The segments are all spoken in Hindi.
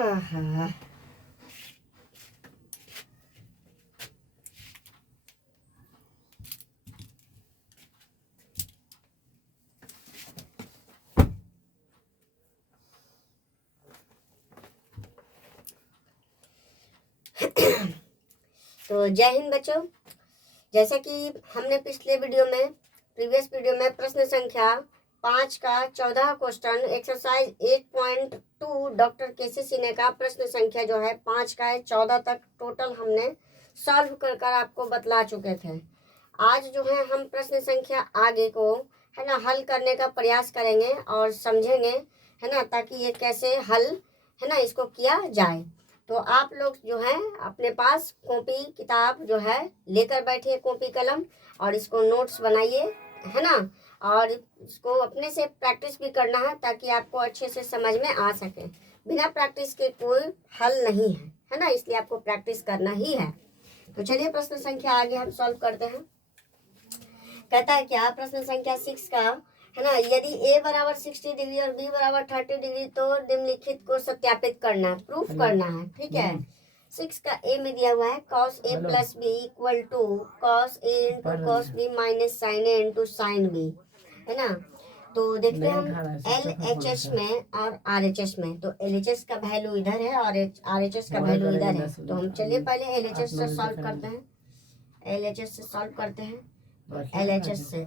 हाँ। तो जय हिंद बच्चों, जैसा कि हमने प्रीवियस वीडियो में प्रश्न संख्या 5 का 14 क्वेश्चन एक्सरसाइज 8.2 डॉक्टर केसी सिन्हा का प्रश्न संख्या जो है 5 का है 14 तक टोटल हमने सॉल्व कर आपको बतला चुके थे। आज जो है हम प्रश्न संख्या आगे को है ना हल करने का प्रयास करेंगे और समझेंगे है ना, ताकि ये कैसे हल है ना इसको किया जाए। तो आप लोग जो है अपने पास कॉपी किताब जो है लेकर बैठिए, कॉपी कलम, और इसको नोट्स बनाइए है ना, और इसको अपने से प्रैक्टिस भी करना है ताकि आपको अच्छे से समझ में आ सके। बिना प्रैक्टिस के कोई हल नहीं है ना, इसलिए आपको प्रैक्टिस करना ही है। तो चलिए प्रश्न संख्या आगे हम सॉल्व करते हैं। कहता है क्या, प्रश्न संख्या 6 का है ना, यदि a बराबर 60 डिग्री और b बराबर 30 डिग्री तो निम्नलिखित को सत्यापित करना है, प्रूफ करना है। ठीक है, 6 का a में दिया हुआ है cos a plus b equal to cos a into cos b minus sine a into sine b, है ना। तो देखते हैं हम LHS में और RHS में। तो LHS का वैल्यू इधर है और RHS का वैल्यू इधर है। तो हम चलिए पहले LHS से सॉल्व करते हैं। LHS से सॉल्व करते हैं। LHS से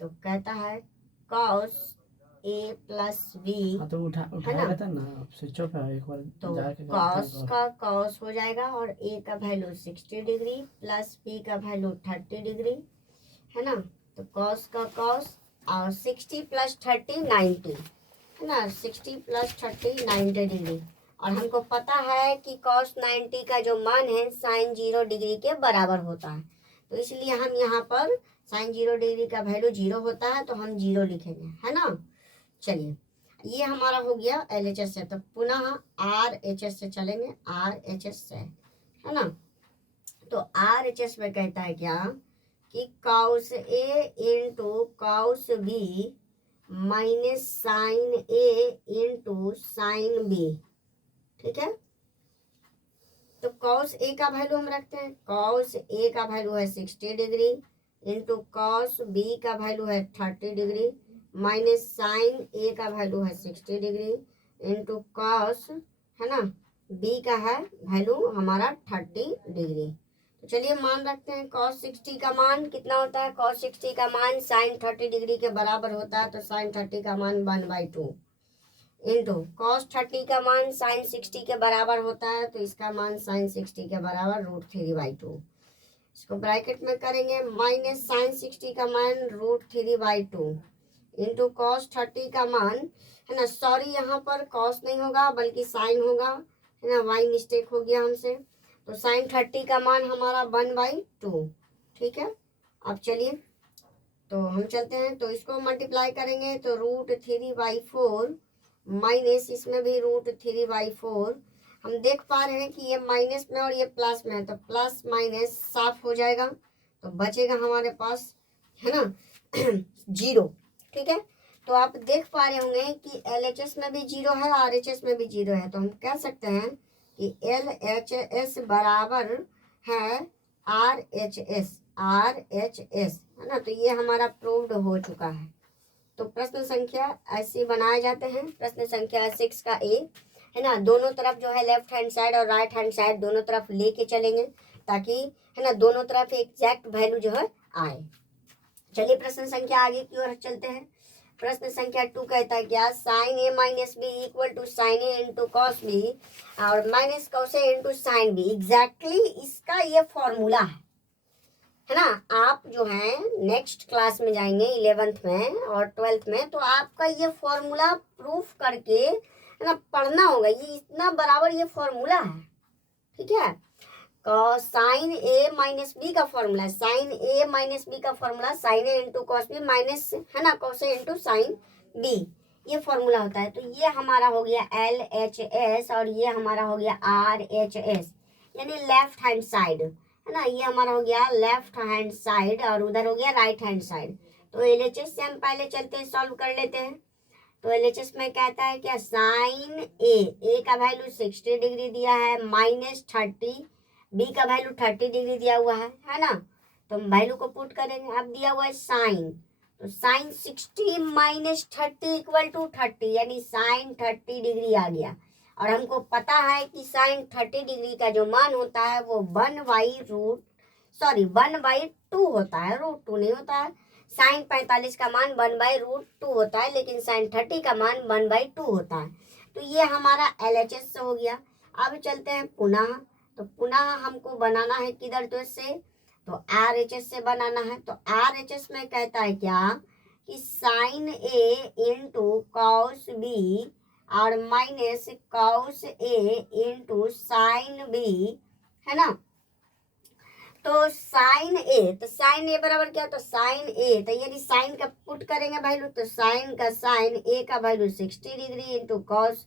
तो कहता है cos a प्लस b, तो उठाया था ना, स्विच ऑफ है एक बार। तो cos का cos हो जाएगा और a का वैल्यू 60 डिग्री प्लस b का वैल्यू 30 डिग्री, है ना। तो cos का cos और 60 प्लस 30 90, है ना। 60 प्लस 30 90 डिग्री, और हमको पता है कि cos 90 का जो मान है साइन 0 डिग्री के बराबर होता है। तो इसलिए हम यहाँ पर साइन 0 डिग्री का वैल्यू 0 होता है तो हम 0 लिखेंगे, है ना। चलिए ये हमारा हो गया LHS से। तो पुनः RHS से चलेंगे, RHS से, है ना। तो RHS में कहता है क्या कि cos A into cos B minus sine A into sine B, ठीक है। तो cos A का वैल्यू हम रखते हैं, cos A का वैल्यू है 60 डिग्री इंटू cos B का वैल्यू है 30 डिग्री माइनस साइन A का वैल्यू है 60 डिग्री इंटू cos, है ना, B का है वैल्यू हमारा 30 डिग्री। तो चलिए मान रखते हैं cos 60 का मान कितना होता है, cos 60 का मान साइन 30 डिग्री के बराबर होता है। तो साइन 30 का मान 1/2 इंटू cos 30 का मान साइन 60 के बराबर होता है। तो इसका मान साइन 60 के बराबर √3/2। इसको ब्रैकेट में करेंगे, माइनस साइन 60 का मान √3/2 इंटू cos 30 का मान, है ना। सॉरी यहाँ पर cos नहीं होगा बल्कि साइन होगा, है ना, वाई मिस्टेक हो गया हमसे। तो साइन 30 का मान हमारा 1/2, ठीक है। अब चलिए तो हम चलते हैं, तो इसको मल्टीप्लाई करेंगे तो √3/4 माइनस इसमें भी √3/4। हम देख पा रहे हैं कि ये माइनस में और ये प्लस में है, तो प्लस माइनस साफ हो जाएगा तो बचेगा हमारे पास, है ना, 0, ठीक है। तो आप देख पा रहे होंगे कि LHS में भी 0 है, RHS में भी 0 है। तो हम कह सकते हैं कि LHS बराबर है RHS, है ना। तो ये हमारा प्रूव्ड हो चुका है। तो प्रश्न संख्या ऐसे बनाए जाते हैं। प्रश्न संख्या 6 का A, है ना, दोनों तरफ जो है लेफ्ट हैंड साइड और राइट हैंड साइड दोनों तरफ लेके चलेंगे ताकि, है ना, दोनों तरफ एग्जैक्ट वैल्यू जो है आए। चलिए प्रश्न संख्या आगे की ओर चलते हैं। प्रश्न संख्या 2 कहता है क्या, sine A minus B equal to sine A into cos B और minus cos A into sine B। Exactly इसका ये फॉर्मूला है ना। आप जो है नेक्स्ट क्लास में जाएंगे 11th में और 12th में, तो आपका ये फॉर्मूला प्रूफ करके, है ना, पढ़ना होगा। ये इतना बराबर ये फॉर्मूला है, ठीक है। साइन A माइनस B का formula, sine A minus B का formula sine A into cos B minus, है ना, cos A into sine B, ये फॉर्मूला होता है। तो ये हमारा हो गया LHS और ये हमारा हो गया RHS, यानी लेफ्ट हैंड साइड, है ना। ये हमारा हो गया लेफ्ट हैंड साइड और उधर हो गया राइट हैंड साइड। तो LHS से हम पहले चलते हैं, सॉल्व कर लेते हैं। तो एलएचएस में कहता है क्या, साइन ए का वैल्यू 60 डिग्री दिया है -30, बी का वैल्यू 30 डिग्री दिया हुआ है ना। तो हम वैल्यू को पुट करेंगे। अब दिया हुआ है साइन, तो साइन 60 -30 इक्वल टू 30, यानी साइन 30 डिग्री आ गया। और हमको पता है कि साइन 30 डिग्री का जो मान होता है वो 1/2 होता है, √2 नहीं होता है। साइन 45 का मान 1/√2 होता है, लेकिन साइन 30 का मान 1/2 होता है। तो ये हमारा LHS हो गया। अब चलते हैं पुनः, तो पुनः हमको बनाना है किधर तो से, तो RHS से बनाना है। तो RHS में कहता है क्या कि sine A into cos B और minus cos A into sine B, है ना। तो साइन A, तो साइन A बराबर क्या, तो साइन A, तो यानी साइन का पुट करेंगे वैल्यू, तो साइन A का वैल्यू 60 डिग्री इंटू कॉस,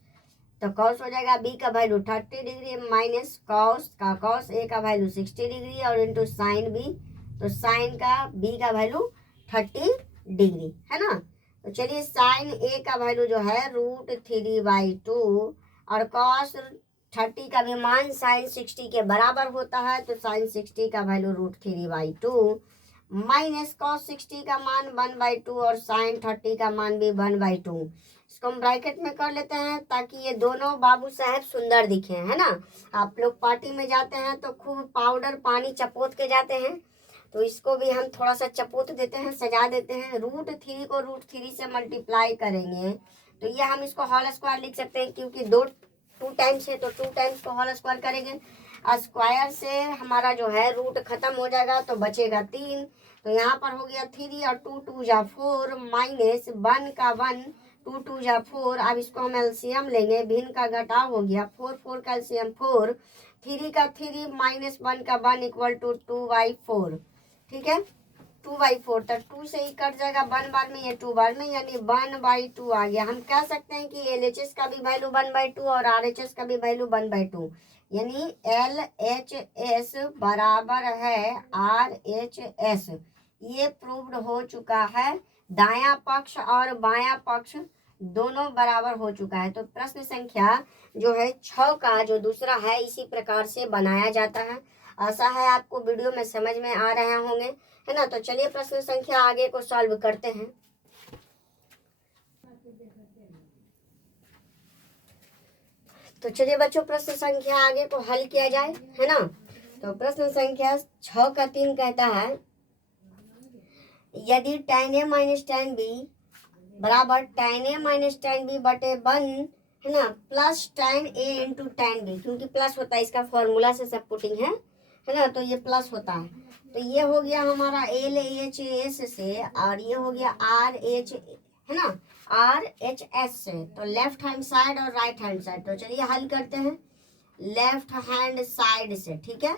तो कॉस हो जाएगा B का value 30 degree minus cos A का वैल्यू 60 डिग्री और इंटू साइन B, तो साइन का B का वैल्यू 30 डिग्री, है ना। तो चलिए साइन A का वैल्यू जो है √3/2 और कॉस 30 का भी मान साइन 60 के बराबर होता है, तो साइन 60 का वैल्यू √3/2 माइनस कॉस 60 का मान 1/2 और साइन 30 का मान भी 1/2। इसको हम ब्रैकेट में कर लेते हैं ताकि ये दोनों बाबू साहब सुंदर दिखे, है ना। आप लोग पार्टी में जाते हैं तो खूब पाउडर पानी चपोत के जाते हैं, तो इसको भी हम थोड़ा सा चपोत देते हैं, सजा देते हैं। √3 को √3 से मल्टीप्लाई करेंगे तो ये हम इसको होल स्क्वायर लिख सकते हैं, क्योंकि 2 टाइम्स है तो 2 टाइम्स को होल स्क्वायर करेंगे। स्क्वायर से हमारा जो है रूट खत्म हो जाएगा तो बचेगा 3, तो यहाँ पर हो गया 3 और 2 2 जा 4 माइनस 1 का 1 2 2 जा 4। अब इसको हम एलसीएम लेंगे, भिन्न का घटाव हो गया, 4 4 का एलसीएम 4, 3 का 3 माइनस 1 का 1 इक्वल टू 2/4, ठीक है 2/4। तो 2 से ही कट जाएगा 1 बार में, ये 2 बार में, यानी 1/2 आ गया। हम कह सकते हैं कि LHS का भी वैल्यू 1/2 और RHS का भी वैल्यू 1/2, यानी LHS बराबर है RHS। ये प्रूव्ड हो चुका है, दायां पक्ष और बायां पक्ष दोनों बराबर हो चुका है। तो प्रश्न संख्या जो है 6 का जो दूसरा है इसी प्रकार से बनाया जाता है। आशा है आपको वीडियो में समझ में आ रहे होंगे, है ना। तो चलिए प्रश्न संख्या आगे को सॉल्व करते हैं। तो चलिए बच्चों प्रश्न संख्या आगे को हल किया जाए, है ना। तो प्रश्न संख्या 6 का 3 कहता है यदि tan A minus tan B बराबर tan A minus tan B बटे 1, है ना, plus tan A into tan B, क्योंकि प्लस होता है इसका फॉर्मूला से सब पुटिंग है ना, तो ये प्लस होता है। तो ये हो गया हमारा LHS से और ये हो गया RH, है ना, RHS से। तो लेफ्ट हैंड साइड और राइट हैंड साइड, तो चलिए हल करते हैं लेफ्ट हैंड साइड से, ठीक है।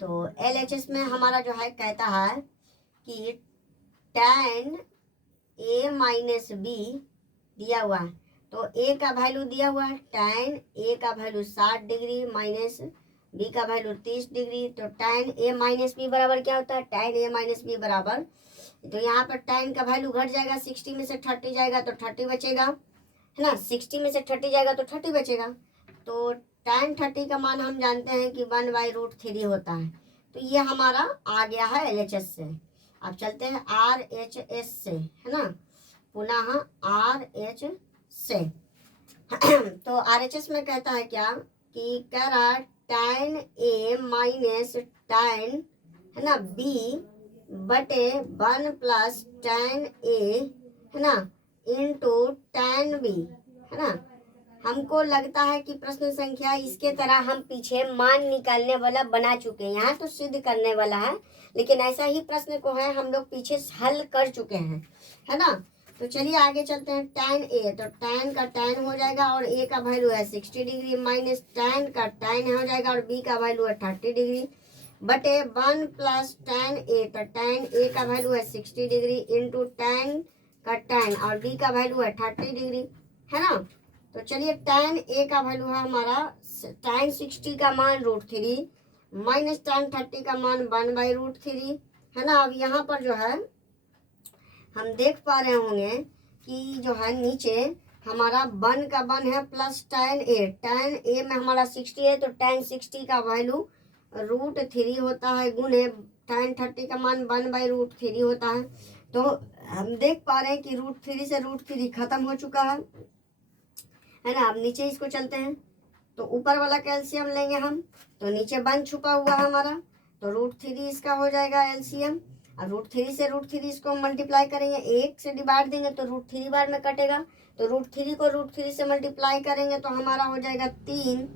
तो LHS में हमारा जो है कहता है कि tan A माइनस B दिया हुआ है, तो A का वैल्यू दिया हुआ है, tan A का वैल्यू 60 डिग्री माइनस B का वैल्यू 30 डिग्री। तो tan A माइनस B बराबर क्या होता है, tan A माइनस B बराबर, तो यहाँ पर tan का वैल्यू घट जाएगा, 60 में से 30 जाएगा तो 30 बचेगा, है ना, 60 में से 30 जाएगा तो 30 बचेगा। तो tan 30 का मान हम जानते हैं कि 1/√3 होता है। तो ये हमारा आ गया है LHS से। अब चलते हैं RHS से, है ना, पुनः RH से। तो RHS में कहता है क्या कि कह रहा है tan A माइनस tan, है ना, B बटे 1 प्लस tan A, है ना, इंटू tan B, है ना। हमको लगता है कि प्रश्न संख्या इसके तरह हम पीछे मान निकालने वाला बना चुके हैं, यहाँ तो सिद्ध करने वाला है, लेकिन ऐसा ही प्रश्न को है हम लोग पीछे हल कर चुके हैं, है ना। तो चलिए आगे चलते हैं tan A, तो tan का tan हो जाएगा और A का वैल्यू है 60 डिग्री माइनस tan का tan हो जाएगा और B का वैल्यू है 30 डिग्री बटे 1 प्लस tan A, तो tan A का वैल्यू है 60 डिग्री इंटू tan का tan और B का वैल्यू है 30 डिग्री, है ना। तो चलिए tan A का वैल्यू है हमारा tan 60 का मान √3 माइनस tan 30 का मान 1/√3, है ना। अब यहाँ पर जो है हम देख पा रहे होंगे कि जो है नीचे हमारा 1 का 1 है प्लस tan a में हमारा 60 है, तो tan 60 का वैल्यू √3 होता है, गुने tan 30 का मान 1/√3 होता है। तो हम देख पा रहे हैं कि √3 से √3 खत्म हो चुका है ना। अब नीचे इसको चलते हैं, तो ऊपर वाला कैल्शियम लेंगे हम, तो नीचे 1 छुपा हुआ है हमारा, तो √3 इसका हो जाएगा एलसीएम। अब √3 से √3 इसको मल्टीप्लाई करेंगे, 1 से डिवाइड देंगे तो √3 बार में कटेगा, तो √3 को √3 से मल्टीप्लाई करेंगे तो हमारा हो जाएगा 3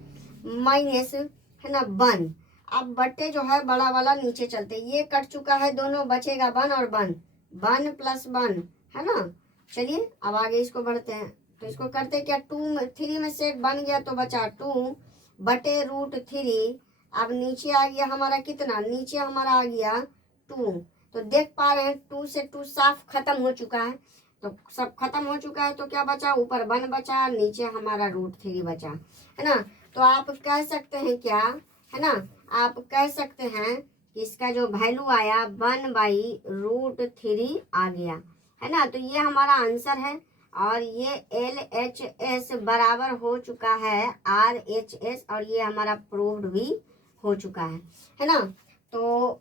माइनस है ना 1। अब बट्टे जो है बड़ा वाला नीचे चलते, ये कट चुका है दोनों, बचेगा 1 और 1, 1 + 1 है ना। चलिए अब आगे इसको बढ़ते हैं, तो इसको करते क्या, 3 में से बन गया तो बचा 2/√3। अब नीचे आ गया हमारा कितना, नीचे हमारा आ गया 2। तो देख पा रहे हैं 2 से 2 साफ खत्म हो चुका है, तो सब खत्म हो चुका है, तो क्या बचा, ऊपर 1 बचा, नीचे हमारा √3 बचा है ना। तो आप कह सकते हैं क्या है ना, आप कह सकते हैं कि इसका जो वैल्यू आया 1/√3 आ गया है ना। तो ये हमारा आंसर है, और ये LHS बराबर हो चुका है RHS, और ये हमारा प्रूव्ड भी हो चुका है ना। तो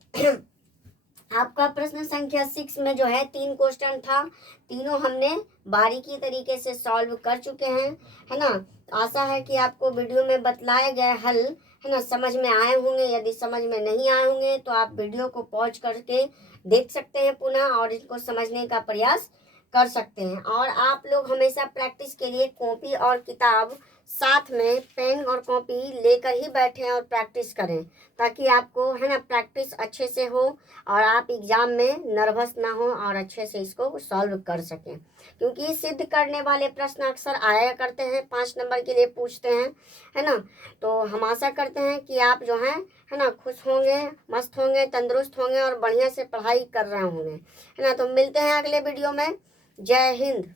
आपका प्रश्न संख्या 6 में जो है 3 क्वेश्चन था, तीनों हमने बारीकी तरीके से सॉल्व कर चुके हैं है ना। आशा है कि आपको वीडियो में बतलाए गए हल है ना समझ में आए होंगे। यदि समझ में नहीं आए होंगे तो आप वीडियो को पॉज करके देख सकते हैं पुनः, और इसको समझने का प्रयास कर सकते हैं। और आप लोग हमेशा प्रैक्टिस के लिए कॉपी और किताब साथ में, पेन और कॉपी लेकर ही बैठें और प्रैक्टिस करें, ताकि आपको है ना प्रैक्टिस अच्छे से हो और आप एग्जाम में नर्वस ना हो और अच्छे से इसको सॉल्व कर सकें। क्योंकि सिद्ध करने वाले प्रश्न अक्सर आया करते हैं, 5 नंबर के लिए पूछते हैं है ना। तो हम आशा करते हैं कि आप जो है ना खुश होंगे, मस्त होंगे, तंदुरुस्त होंगे और बढ़िया से पढ़ाई कर रहे होंगे है ना। तो मिलते हैं अगले वीडियो में। जय हिंद।